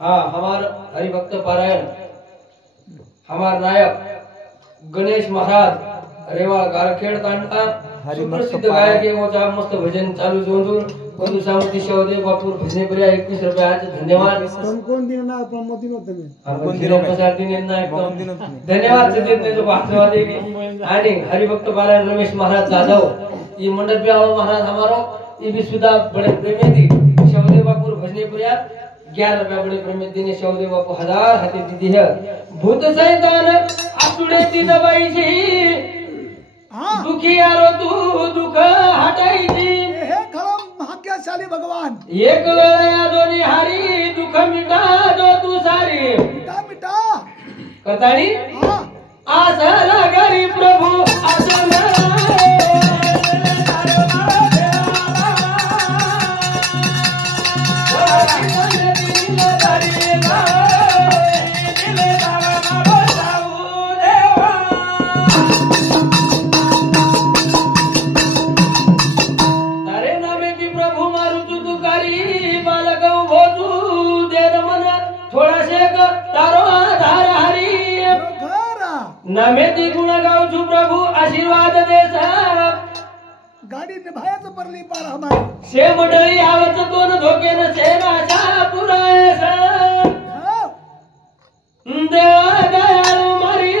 हाँ हमार हरिभक्त पारायण हमार नायक गणेश महाराज रेवाळ गारखेड तांडा सुप्रसिद्ध गायक एवचा मस्त भजन चालू जोंदूर बंधु सामती शवदेव बापूर भजने पर्या 21 रुपये आज धन्यवाद कोण दिन ना प्रमोद दिन होतं मी कोण दिन प्रसाद दिन यांना एकदम धन्यवाद सजेत ने जो भाषण देगी आणि हरिभक्त पारायण रमेश महाराज जाधव ये मंडप ब्याह महाराज हमारो ये भी सुधा बड़े प्रेमी थी शवदेव बापूर भजने पर्या 11 रुपये बड़े प्रेमी दिन शवदेव बापू 1000 हाते दीदी है भूत शैतान आसुडे ती दबाईची दुखी आरो तू दुख हटाईची हे खरं भाग्यशाली भगवान एक वेळा दोन्ही हारी दुख मिटा जो तू सारी मिटा मिटा करतानी आसरा गरी प्रभू आसना नमेती गुण गावछु प्रभु आशीर्वाद देसा गाडी निभायचं परली पार हमारे शे मंडळी आवच दोन धोके न सेनाचा पुरायसा देवा दयाळू मारी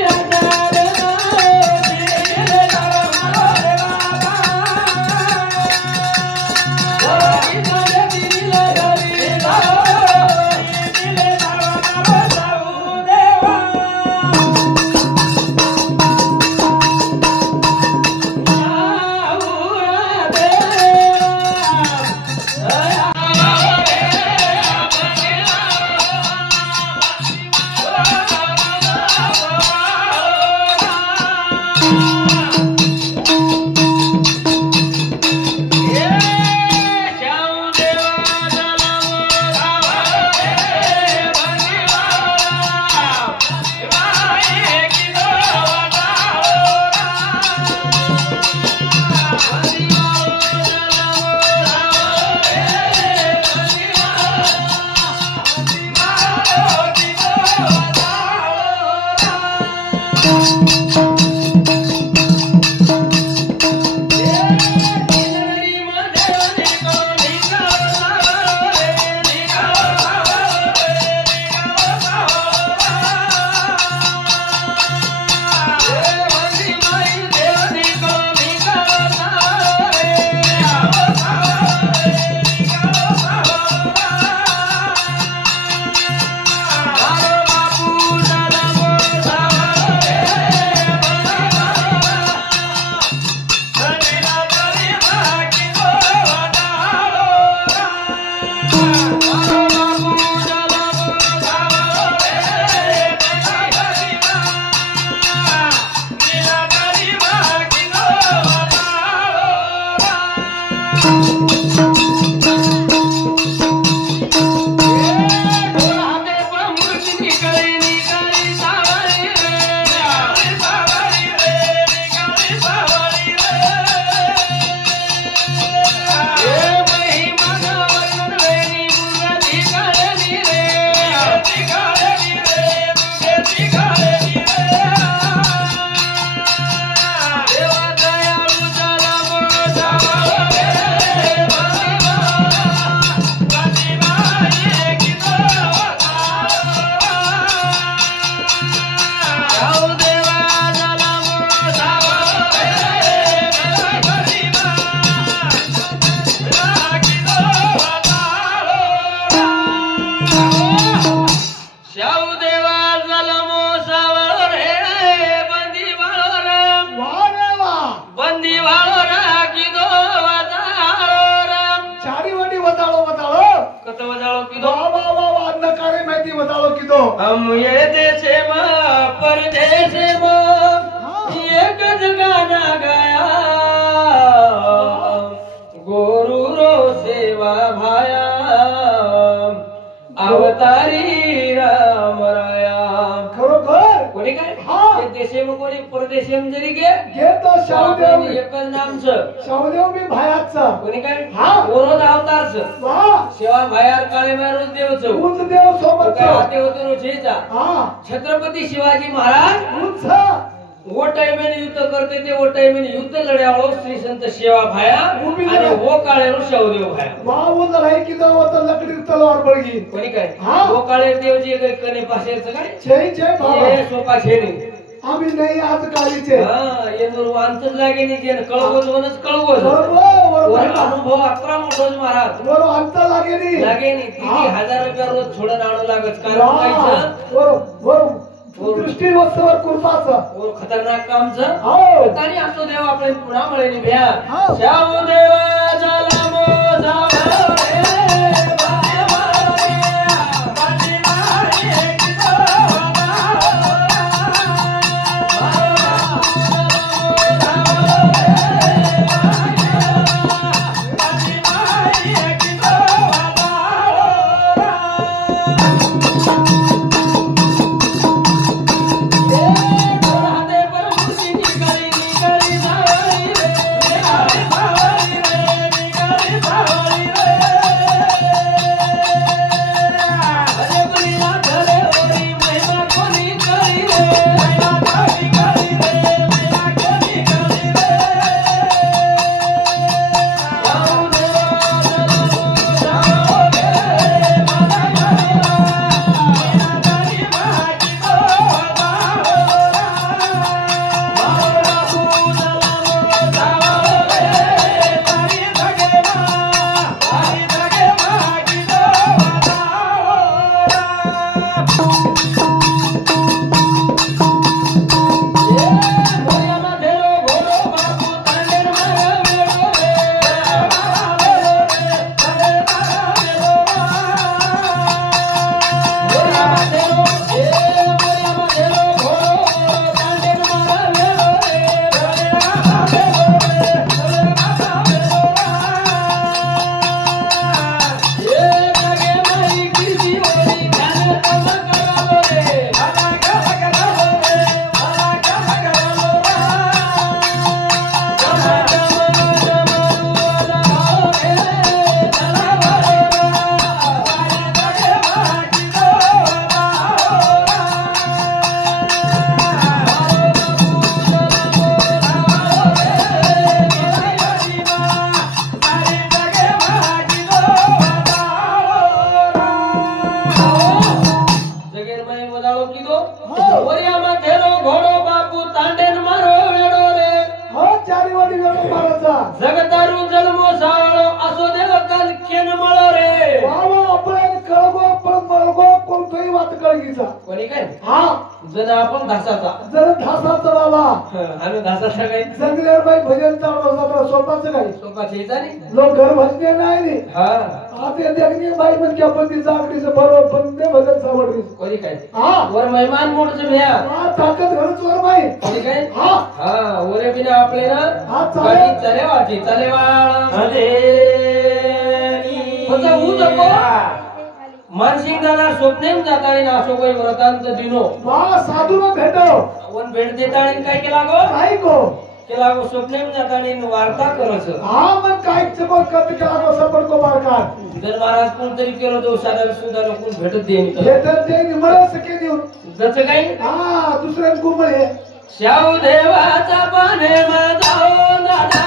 हम ये देश में परदेश में एक गाना गाया गोरू रो सेवा भाया अवतारी राम राया खरोखर कोणी काय देशे में कोणी परदेशम जरी गे घेतो शावदेव एकच नामचं शावदेव बी भायाचा कोणी काय हा. रोज अवतारच वा सेवा भायार काळे रोज देवचं उंच देव सोबत हाते होते रोजेचा हा छत्रपती शिवाजी महाराज उंच वो टाइमेने युद्ध करते ते वो टाइमेने युद्ध लढ्यावळो श्री संत सेवा भाया उभी आणि लढा. वो काळेरो शावदेव भाया वा वो लढाई की जाव तर लकडी तलवार बळगी कोणी काय हा. वो काळे देव जे काही कने पासेचं काय जय जय बाबा हे सोपा खेळणे आम्ही नाही आज कालीचे हा येनूर वांचच लागे नाही जे कळवत वनच कळवत बरोबर वर बरोबर अनुभव अकरा मोठोच महाराज बरोबर अंत लागे नी लागे नाही हा. 3000 रुपया रोज छोडून आणू लागत कारण वा. व्हायचं बरोबर दृष्टी वस्तूवर कृपाचं वो खतरनाक कामचं हो तरी असतो देव आपले पुन्हा मळे भ्या हो. शाव देवा झाला मोजा भरे जगतारू जन्मो साळो असो देव काल केन मळो रे बाबा आपण कळगो पण मळगो कोणतोही वात कळगीचा कोणी काय हा जण आपण धासाचा जर धासाचं बाबा आम्ही धासाचा काय जंगलेर बाई भजन चालवतो स्वतःच काही सोपा छेचा नाही लोक घर भजने नाही हा आता देखणी बाई म्हणजे आपण ती जागडीचं बरोबर पण ते भजन सावडली कोणी काय हा वर मेहमान मोठच भ्या हा ताकद घरच वर बाई कोणी काय हा हा ओरे बिना आपले ना हा, चालेल. गाडी चालेवाची चालेवाळ फक्त ऊ नको मानसिक दादा स्वप्नेम जाताळी नाशो काही व्रतांत दिनो वा साधूला भेटव वन भेट देताळी काय केला गो काय को केला गो स्वप्नेम जाताळी वार्ता करच हा मग काय चको कत केला को सबर को बारकात जर महाराज कोणतरी केलं तो साधा सुद्धा कोण भेटत देईन भेटत ते निमळ सके देऊ जच काही हा दुसऱ्या कुंबळे शाव देवाचा पाने जाओ दादा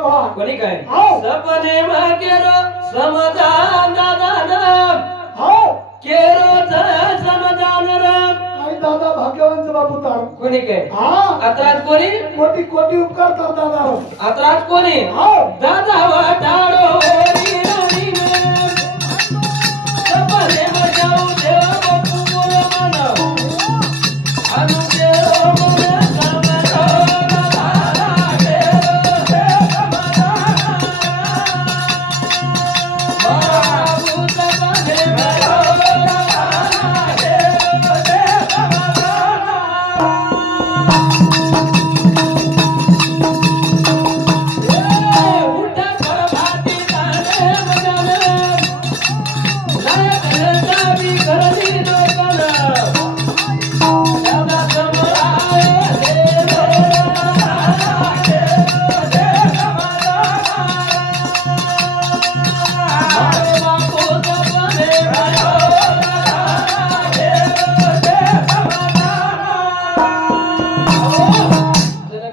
भगवान कोणी काय हाव. सपने मा केरो समाधान दादा हाव केरो समाधान राम काही दादा भाग्यवानचं बापू तार कोणी काय हा अत्रात कोणी कोटी कोटी उपकार कर दादा अत्रात कोणी हाव दादा वाटाडो री राणी सपने मजाऊ देव बापू बोलो मन अनु केरो मन समाधान दादा केरो समाधान बाबू सपने मजाऊ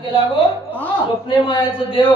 स्वप्ने मायाचं देव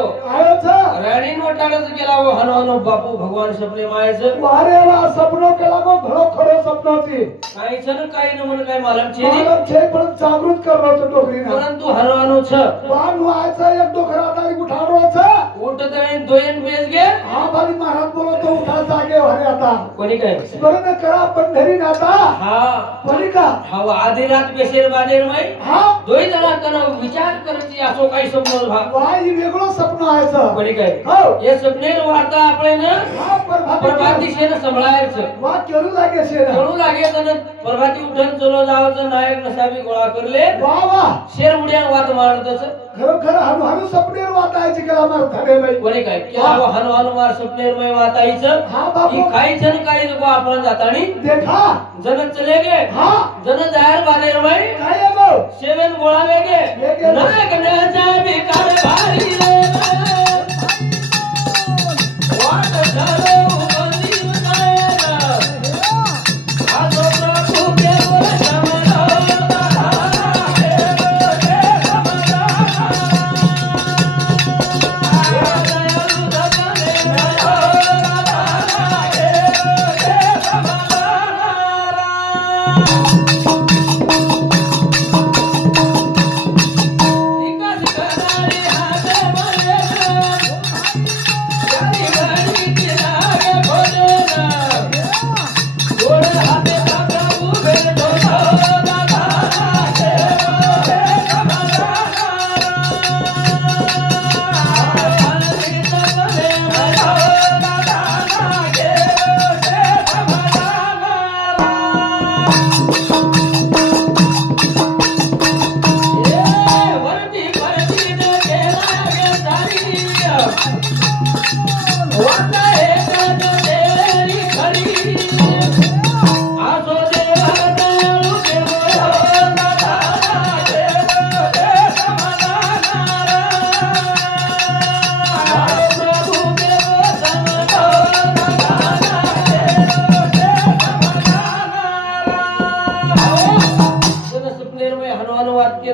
राणी नोटाळच केला हो हनो हनो बापू भगवान स्वप्ने मायाचं वारे वा सपनो केला गो घडो खरो सपनाची काही छन काही न म्हण काय मालम छे मालम छे पण जागृत करवाचं डोकरीना परंतु हनो हनो छ वान व्हायचा एक डोकरा आता उठाडवाचा उठ तवे दोयन बेस गे हा बारी महाराज बोलतो उठा जागे वारे आता कोणी काय स्मरण करा पंढरी नाता हा कोणी का हा आधी रात बेसेर बादेर मै हा दोय जणा कन विचार करची असो काही समोर भा वाई वेगळं सपन आयचं कोणी काय हो हे स्वप्ने वार्ता आपले न हा प्रभात प्रभाती दिशेने संभळायचं वा केलू लागे शेरा कळू लागे जण प्रभाती उठन चलो जावचं नायक नसाबी गोळा करले वा वा शेर मुड्या वात मारतच खरोखर हनु हनु सपनेर वाटायची केला मार धरे बाई कोणी काय केला हनु हनु मार स्वप्नेर मै वाताईचं हा बापू ही काही जण काही नको आपण जातानी देखा जण चले गे हा जण जाहीर बादेर मै काय आहे भाऊ सेवन गोळा वेगे वेगे. नायक नसा बिकार भारी रे वाट झालो बंदी नायना आजो प्रभू केवळ समरो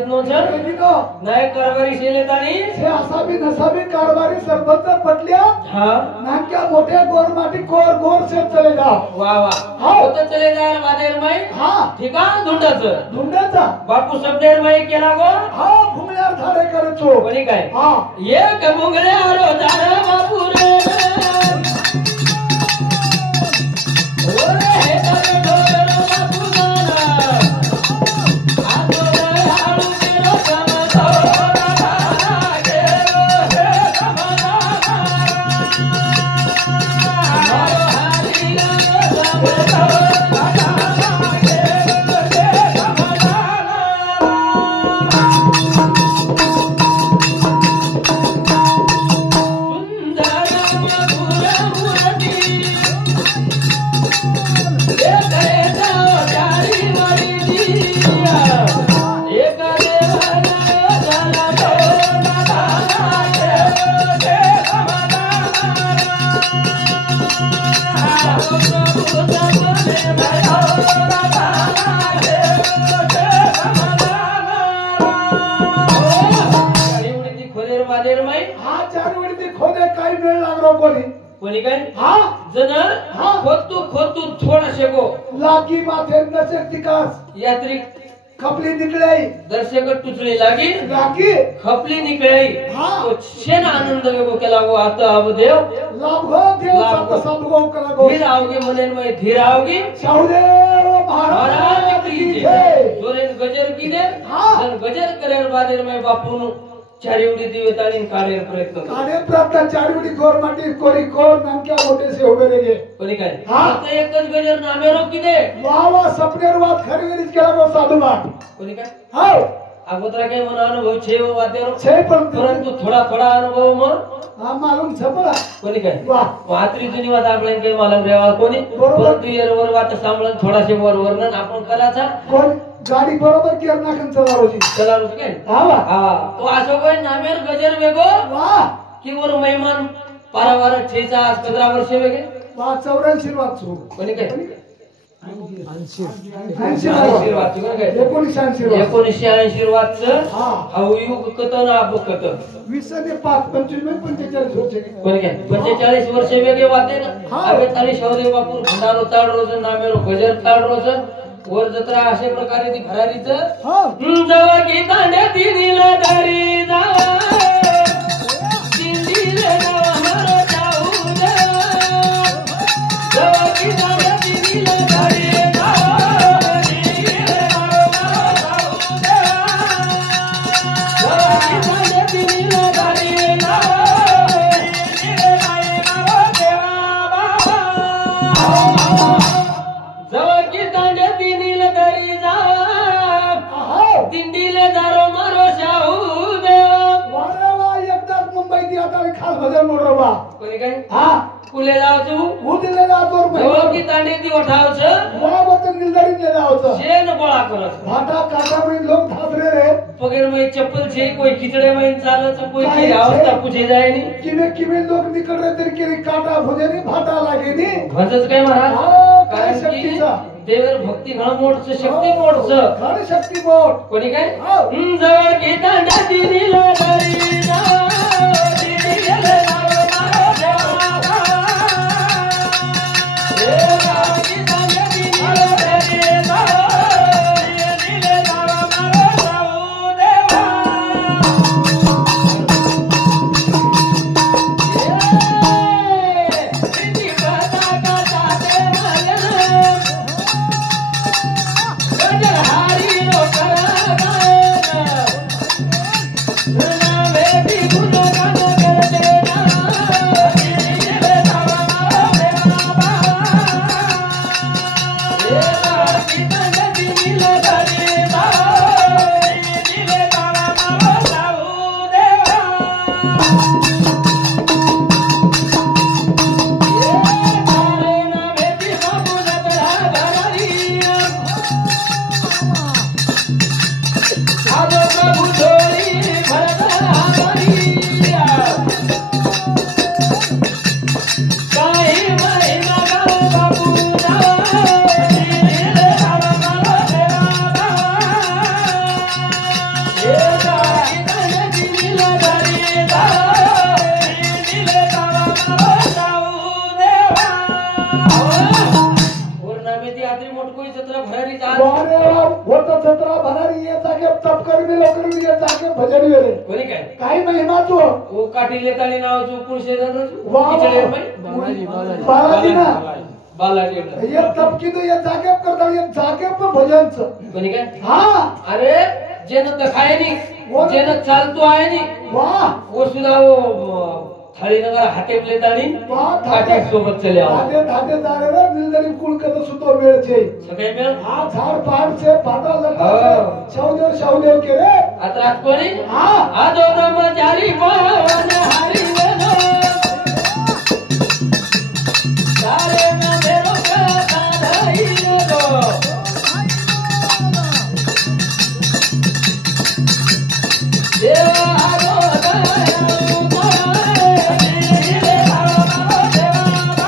नायक कारभारी शेलेतानी हे असा बी नसा बी कारभारी सरपंच पटल्या हाँ नाक्या मोठ्या गोर माटी गोर गोर से चले जाओ वाह वाह हाँ. होत चले जाय बादेर मै हा ठिकाण धुंडाचं धुंड्याचा बापू सबदेर मै केला गो हा घुमल्यार झाडे करतो कोणी काय हा एक मुंगळ्यारो झाड बापू रे ओरे हे तर ढोल बापू जाना आजो हाडू केलो समतो सुंदर मारो कोणी कोणी काय हा जण हा. खोतू थोडा शेको लागी माथे नसेल तिकास यात्री खपली निकळाई दर्शक टुचली लागी लागी खपली निकळाई हा. तो शेन आनंद वेगो केला गो आता अब देव लाभ हो देव लाभ हो. सब गो कला गो धीर आवगे मनेन में धीर आवगी शाहदेव महाराज महाराज की की जय जय जोरेन गजर की दे हा. जन गजर करेर बादेर में बापूनु चारिवडी दिवेतानी काढेर प्रयत्न करू. काने प्राप्त चारिवडी गोरमाटी कोरी कोर नामक्या मोठे से उभे रेगे कोणी काय हा. आता एकच गजर नामेरो की दे वा वा सपनेर वात खरीगरीच केला गो साधू बा कोणी काय हाव अगोदरा काय मन अनुभव छे वो वातेरो छे पण परंतु थोडा अनुभव मग हा मालूम छपला कोणी काय वा वात्री जुनी वात आपल्याला काही मालम रेवा कोणी बरोबर. परंतु येरवर वात सांभाळून थोडाशे वर आपण करायचा कोण गाडी बरोबर केर नाखन चलारोजी चला रुच काय हा वा हा तो असो काय नामेर गजर वेगो वा की वर मेहमान पारावार छेचा 15 वर्ष वेगे वा 84 वाचू कोणी काय 80 80 वाचू काय 1980 वाचचं हा. हवयुग कथन आप कथन 20 आणि 5 25 45 वर्ष कोणी काय 45 वर्ष वेगे वाते ना हा. अबे ताली शौदे बापूर भंडारो ताड रोज नामेरो गजर ताड रोज वर जत्रा अशा प्रकारे ती भरारीच हा जवा की दांड्याती नीला दारी जा दिल्लीला जावा मारो जाऊ जा जवा की दांड्याती नीला दारी जा दिल्लीला जावा मारो जाऊ जा जवा की दांड्याती नीला दारी जा दिल्लीला जावा मारो देवा बाबा जवा की दांड्याती नीला दारी जा हा दिंडीले दारो मारो शाहू देव वारे वा एकदाच मुंबई ती आता खास भजन मोडरो बा कोणी काय हा कुले जावचं उदिले जातोर जवा की महिना दांड्याती वठावचं वा बतन निलदरी ले जावचं शेन गोळा करत भाटा काटा में लोग थासरे रे पगेर में चप्पल छे कोई खिचड़े में चालत कोई काय की छे? अवस्था पूछे जाए नी किमे किमे लोग निकल रहे तेरे के काटा भुजे नी भाटा लागे नी भजच काय महाराज हा, काय कारण की शक्तीचा. देवर भक्ती घण मोडचं शक्ती मोडचं खरी शक्ती बोट कोणी काय हा. जवळ की दांड्याती नीला दारी जा दिल्लीला जावा मारो देवा देवा की दांड्याती नीला दारी जा दिल्लीला जावा मारो जाऊ देवा किती बाता का देवा गजर हारी रो कराना नामे भी गुनो गानो कर देना दिले जावा मारो देवा देवा की दांड्याती नीला दारी जा दिले जावा मारो जाऊ देवा वारे वा होत छत्रा भरारी ये जागे तप कर मी लोकर मी ये जागे भजन वेरे काही महिमा तो बालाजी ना बालाजी ये तप की तो ये जागे करता ये जागे पे भजन कोणी काय हाँ अरे जेनं दखाय नी जेनं चालतो आहे नी वाह वो सुद्धा वो थाळी नगर हाते प्लेतानी काटे सोबत चले आवा धाटे धाटे दारे रे मिलदरी कुल के तो सुतो मेळ छे सगळे मिळून आ झाड पाड छे भाटा लता हो. छे शावदेव के रे आता रात कोणी हाँ आदो ब्रह्मचारी पवन हरी वेनो सारे न मेरो का धाई लो देवा आगो दयालु तोरे दिले भाव मारो देवा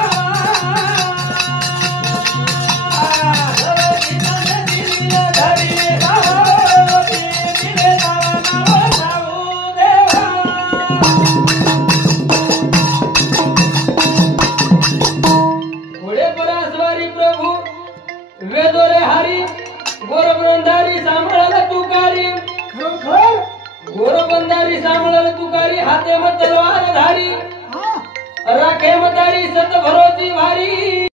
की दांड्याती नीला दारी जा दिले जावा मारो जाऊ देवा भेदो रे हारी गोरबंधारी सांभाळाला तुकारी खरोखर गोरबंधारी सांभाळाला तुकारी हाते मत तलवार धारी हा राखे मतारी सत भरोती भारी